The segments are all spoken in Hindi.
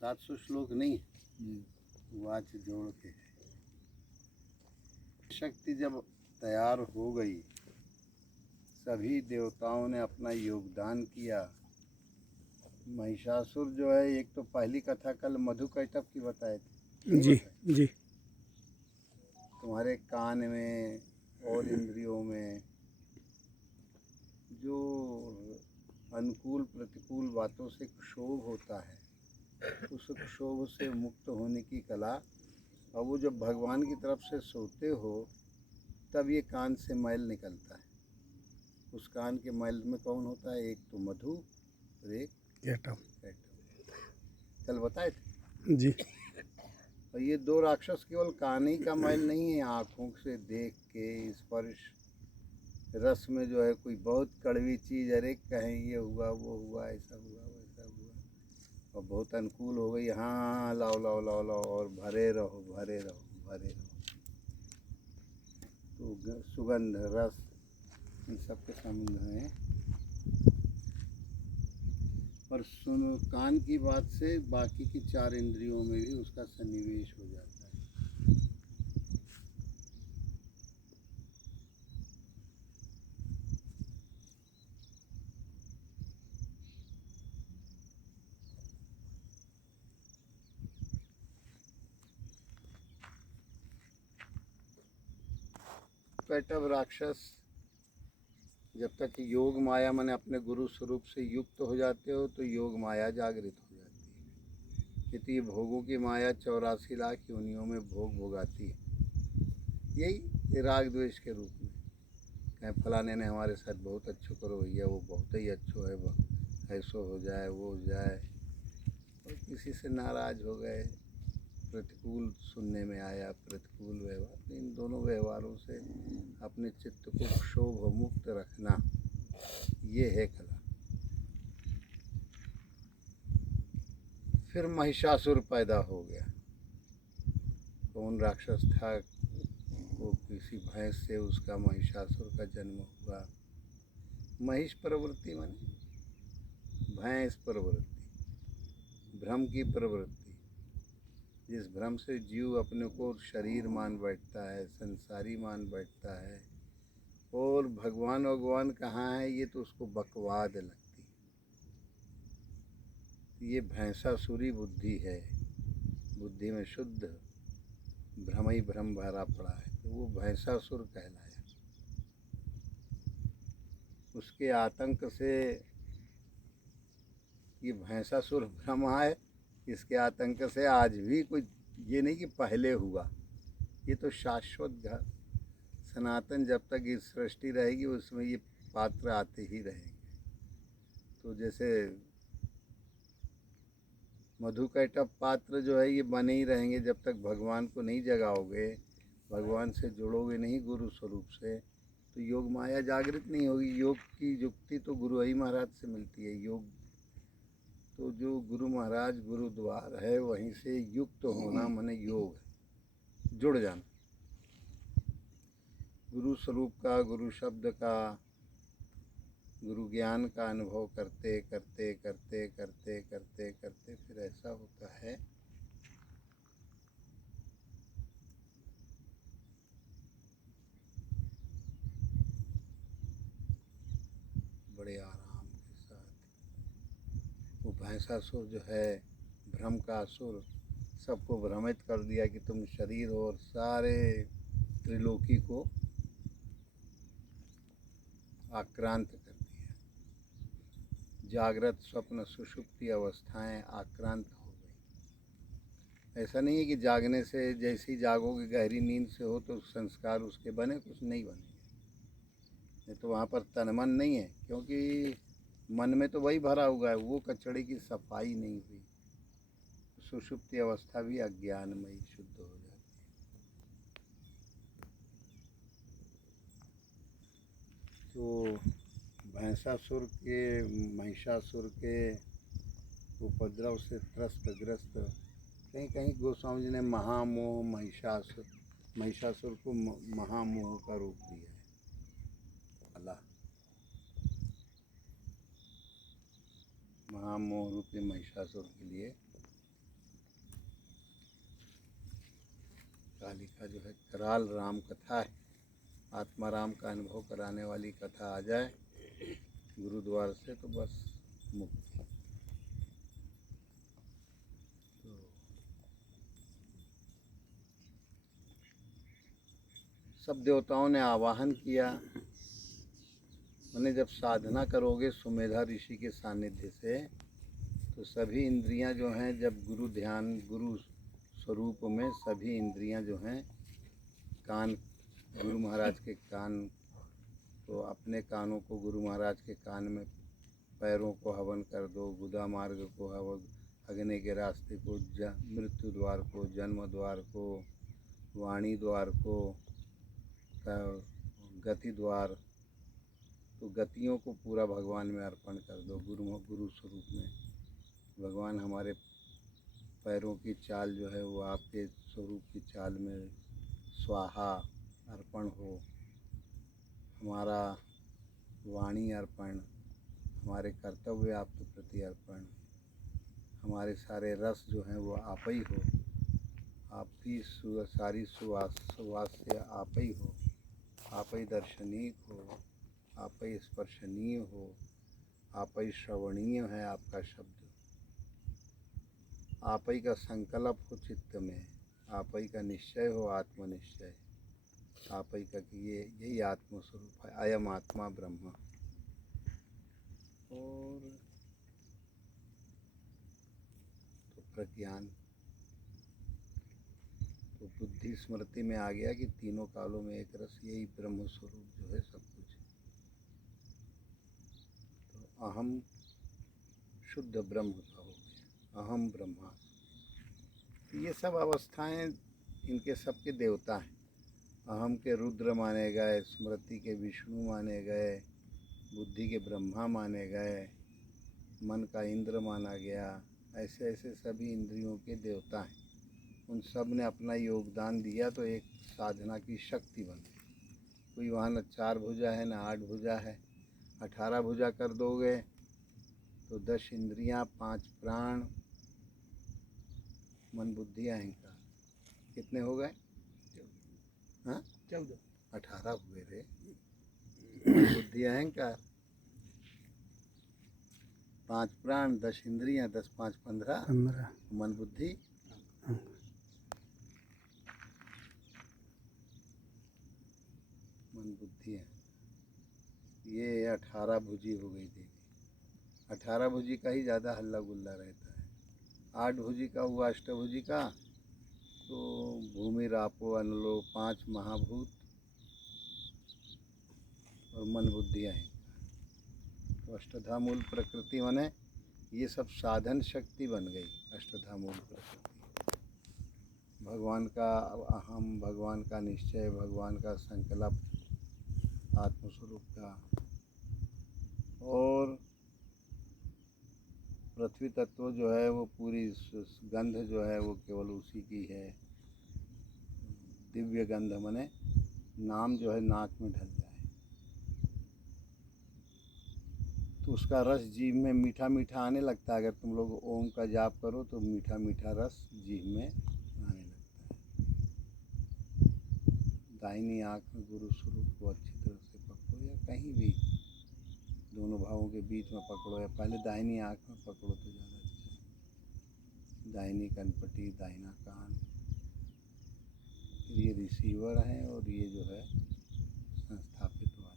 700 श्लोक नहीं, वाच जोड़ के। शक्ति जब तैयार हो गई, सभी देवताओं ने अपना योगदान किया। महिषासुर जो है, एक तो पहली कथा कल मधुकैटभ की बताए थे जी जी। तुम्हारे कान में और इंद्रियों में जो अनुकूल प्रतिकूल बातों से क्षोभ होता है, उस क्षोभ से मुक्त होने की कला। और वो जब भगवान की तरफ से सोते हो तब ये कान से मैल निकलता है। उस कान के मैल में कौन होता है? एक तो मधु और एक कैटभ। कल बताए थे जी और ये दो राक्षस केवल कान ही का मैल नहीं है, आँखों से देख के स्पर्श रस में जो है कोई बहुत कड़वी चीज़, अरे कहें ये हुआ वो हुआ ऐसा हुआ वैसा हुआ, और बहुत अनुकूल हो गई, हाँ लाओ लाओ लाओ लाओ, और भरे रहो भरे रहो भरे रहो। तो सुगंध रस इन सब के संबंध में। और सुनो, कान की बात से बाकी की 4 इंद्रियों में भी उसका सन्निवेश हो जाता है। कैटभ राक्षस जब तक योग माया माने अपने गुरु स्वरूप से युक्त हो जाते हो तो योग माया जागृत हो जाती है। क्योंकि ये भोगों की माया 84 लाख योनियों में भोग भोगाती है, यही राग द्वेष के रूप में। कहीं फलाने ने हमारे साथ बहुत अच्छो करो भैया, वो बहुत ही अच्छो है, ऐसा हो जाए वो हो जाए, और किसी से नाराज हो गए, प्रतिकूल सुनने में आया, प्रतिकूल व्यवहार। इन दोनों व्यवहारों से अपने चित्त को क्षोभ मुक्त रखना, ये है कला। फिर महिषासुर पैदा हो गया। कौन राक्षस था? वो किसी भैंस से उसका महिषासुर का जन्म हुआ। महिष प्रवृत्ति माने भैंस प्रवृत्ति, भ्रम की प्रवृत्ति। जिस भ्रम से जीव अपने को शरीर मान बैठता है, संसारी मान बैठता है, और भगवान भगवान कहाँ है ये तो उसको बकवाद लगती है। ये भैंसासुरी बुद्धि है, बुद्धि में शुद्ध भ्रम ही भ्रम भरा पड़ा है, तो वो भैंसासुर कहलाया। उसके आतंक से ये भैंसासुर भ्रम है, इसके आतंक से आज भी कोई ये नहीं कि पहले हुआ, ये तो शाश्वत घर सनातन जब तक ये सृष्टि रहेगी उसमें ये पात्र आते ही रहेंगे। तो जैसे मधुकैटभ पात्र जो है ये बने ही रहेंगे जब तक भगवान को नहीं जगाओगे, भगवान से जुड़ोगे नहीं गुरु स्वरूप से, तो योग माया जागृत नहीं होगी। योग की युक्ति तो गुरु ही महाराज से मिलती है। योग तो जो गुरु महाराज गुरुद्वार है वहीं से युक्त होना माने योग है, जुड़ जाना गुरु स्वरूप का, गुरु शब्द का, गुरु ज्ञान का अनुभव करते करते करते करते करते करते फिर ऐसा होता है बड़े आराम के साथ। वो भैंसासुर जो है भ्रम का असुर, सबको भ्रमित कर दिया कि तुम शरीर हो, और सारे त्रिलोकी को आक्रांत कर दिया। जागृत स्वप्न सुषुप्ति अवस्थाएं आक्रांत हो गई। ऐसा नहीं है कि जागने से जैसी जागोगे गहरी नींद से हो तो संस्कार उसके बने, कुछ नहीं बनेंगे। ये तो वहाँ पर तन मन नहीं है, क्योंकि मन में तो वही भरा हुआ है, वो कचड़े की सफाई नहीं हुई। सुषुप्ति अवस्था भी अज्ञानमयी शुद्ध हो जाती है। तो भैंसासुर के महिषासुर के उपद्रव से त्रस्तग्रस्त, कहीं कहीं गोस्वामी जी ने महामोह महिषासुर को महामोह का रूप दिया है। अल्लाह महामोह रूपी महिषासुर के लिए कालिका जो है कराल राम कथा है, आत्मा राम का अनुभव कराने वाली कथा आ जाए गुरुद्वार से तो बस मुक्ति। तो सब देवताओं ने आवाहन किया। मैंने जब साधना करोगे सुमेधा ऋषि के सानिध्य से तो सभी इंद्रियां जो हैं, जब गुरु ध्यान गुरु स्वरूप में सभी इंद्रियां जो हैं, कान गुरु महाराज के कान, तो अपने कानों को गुरु महाराज के कान में, पैरों को हवन कर दो, गुदा मार्ग को हवन, अग्नि के रास्ते को, मृत्यु द्वार को, जन्म द्वार को, वाणी द्वार को, गति द्वार, तो गतियों को पूरा भगवान में अर्पण कर दो। गुरु स्वरूप में भगवान हमारे पैरों की चाल जो है वो आपके स्वरूप की चाल में स्वाहा अर्पण हो, हमारा वाणी अर्पण, हमारे कर्तव्य आपके प्रति अर्पण, हमारे सारे रस जो हैं वो आप ही हो, आपकी सारी सुवास्य आप ही हो, आप ही दर्शनीय हो, आप ही स्पर्शनीय हो, आप ही श्रवणीय है आपका शब्द, आप ही का संकल्प हो चित्त में, आप ही का निश्चय हो आत्मनिश्चय, आप ही का कि यही आत्मस्वरूप है, अयम आत्मा ब्रह्म। और तो प्रज्ञान, तो बुद्धि स्मृति में आ गया कि तीनों कालों में एक रस, यही ब्रह्म स्वरूप जो है सब कुछ। तो अहम शुद्ध ब्रह्म का हो गया, अहम ब्रह्मास्मि। ये सब अवस्थाएं इनके सबके देवता हैं। अहम के रुद्र माने गए, स्मृति के विष्णु माने गए, बुद्धि के ब्रह्मा माने गए, मन का इंद्र माना गया। ऐसे ऐसे सभी इंद्रियों के देवता हैं। उन सब ने अपना योगदान दिया तो एक साधना की शक्ति बन गई। कोई वहाँ न 4 भुजा है न 8 भुजा है, 18 भुजा कर दोगे तो 10 इंद्रियां, 5 प्राण, मन बुद्धि अहंकार, कितने हो गए? हाँ 14, 18 हुए रे। मन बुद्धि अहंकार, 5 प्राण, 10 इंद्रियां, 10 5 15, मन बुद्धि मन बुद्धि है। ये 18 भुजी हो गई देवी। 18 भुजी का ही ज़्यादा हल्ला गुल्ला रहता है। 8 भुजी का हुआ, अष्टभुजी का तो भूमि रापो अनलो, 5 महाभूत और मन बुद्धि है। तो अष्टधा मूल प्रकृति माने ये सब साधन शक्ति बन गई। अष्टधा मूल प्रकृति भगवान का अहम, भगवान का निश्चय, भगवान का संकल्प, आत्मस्वरूप का। और पृथ्वी तत्व जो है वो पूरी गंध जो है वो केवल उसी की है। दिव्य गंध मने नाम जो है नाक में ढल जाए तो उसका रस जीभ में मीठा मीठा आने लगता है। अगर तुम लोग ओम का जाप करो तो मीठा मीठा रस जीभ में आने लगता है। दाहिनी आँख में गुरु स्वरूप को अच्छी तरह से पकड़ो, या कहीं भी दोनों भावों के बीच में पकड़ो, या पहले दाहिनी आँख में पकड़ो तो ज़्यादा अच्छा है। दाहिनी कनपटी, दाहिना कान, ये रिसीवर हैं और ये जो है संस्थापित वाले।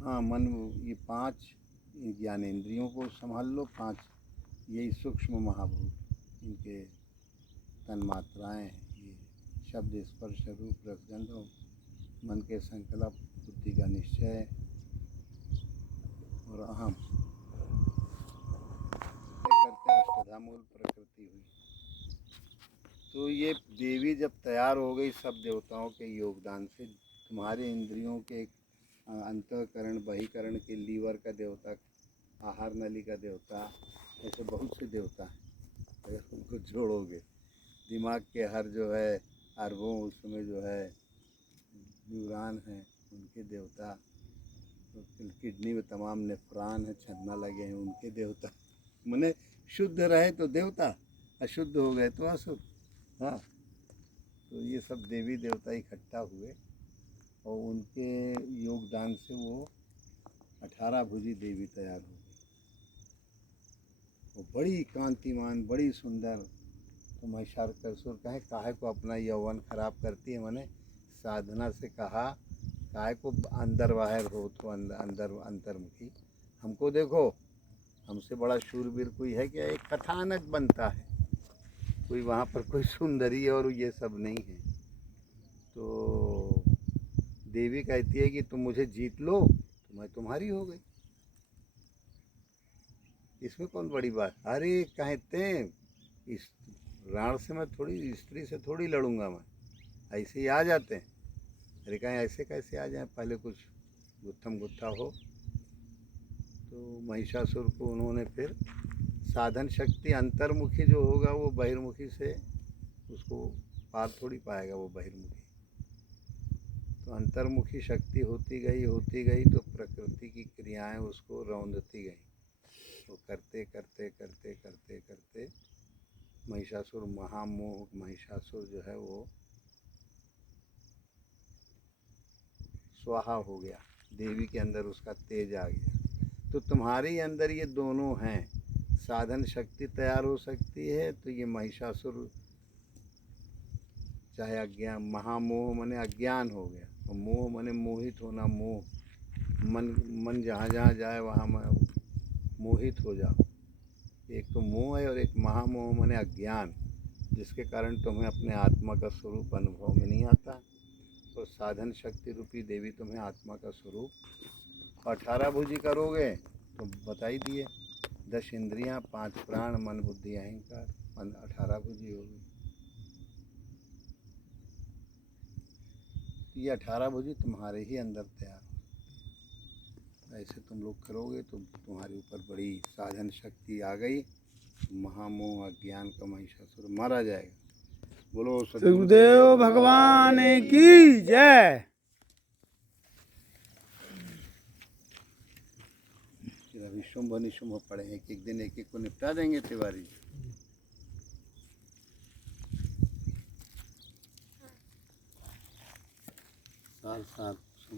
हाँ मन, ये 5 ज्ञानेंद्रियों को संभाल लो, 5 यही सूक्ष्म महाभूत, इनके तन्मात्राएँ हैं। ये शब्द, स्पर्श, रूप, रसगंध, मन के संकल्प, बुद्धि का निश्चय और अहम करते अष्टधा मूल प्रकृति हुई। तो ये देवी जब तैयार हो गई सब देवताओं के योगदान से, तुम्हारे इंद्रियों के अंतःकरण बहिकरण के, लीवर का देवता, आहार नली का देवता, ऐसे बहुत से देवता हैं। अगर उनको जोड़ोगे, दिमाग के हर जो है अरबों उसमें जो है न्यूरॉन हैं, उनके देवता, किडनी में तमाम नेफ्रॉन है, छन्ना लगे हैं, उनके देवता। मने शुद्ध रहे तो देवता, अशुद्ध हो गए तो असुर। हाँ, तो ये सब देवी देवता इकट्ठा हुए और उनके योगदान से वो 18 भुजी देवी तैयार हो गई। वो बड़ी कांतिमान, बड़ी सुंदर। तो महिषासुर कहे काहे को अपना यौवन खराब करती है, मैंने साधना से कहा काहे को अंदर बाहर हो, तो अंदर अंतर्मुखी। हमको देखो, हमसे बड़ा शूरवीर कोई है क्या? एक कथानक बनता है, कोई वहाँ पर कोई सुंदरी और ये सब नहीं है। तो देवी कहती है कि तुम मुझे जीत लो तो मैं तुम्हारी हो गई, इसमें कौन बड़ी बात। अरे कहते हैं इस राण से मैं थोड़ी, स्त्री से थोड़ी लड़ूंगा मैं, ऐसे ही आ जाते हैं। अरे कहें ऐसे कैसे आ जाएं, पहले कुछ गुत्थम गुत्था हो। तो महिषासुर को उन्होंने फिर साधन शक्ति, अंतर्मुखी जो होगा वो बहिर्मुखी से उसको पार थोड़ी पाएगा वो बहिर्मुखी। तो अंतर्मुखी शक्ति होती गई तो प्रकृति की क्रियाएं उसको रौंदती गई। तो करते करते करते करते करते महिषासुर, महामोह महिषासुर जो है वो स्वाहा हो गया, देवी के अंदर उसका तेज आ गया। तो तुम्हारे अंदर ये दोनों हैं, साधन शक्ति तैयार हो सकती है तो ये महिषासुर चाहे अज्ञान, महामोह मने अज्ञान हो गया, और मोह मने मोहित होना। मोह मन जहाँ जहाँ जाए वहाँ मोहित हो जाओ। एक तो मोह है और एक महामोह मने अज्ञान, जिसके कारण तुम्हें अपने आत्मा का स्वरूप अनुभव में नहीं आता। और साधन शक्ति रूपी देवी तुम्हें आत्मा का स्वरूप 18 भुजी करोगे तो बता ही दिए, 10 इंद्रियां, 5 प्राण, मन बुद्धि अहंकार, 18 भुजी होगी। ये 18 भुजी तुम्हारे ही अंदर तैयार हो। ऐसे तुम लोग करोगे तो तुम्हारे ऊपर बड़ी साधन शक्ति आ गई, महामोह अज्ञान का महिषासुर मारा जाएगा। बोलो सदगुरुदेव भगवान की जय। फिर अभी शुंभ निशुंभ पड़े हैं, एक दिन एक को निपटा देंगे तिवारी। साथ साथ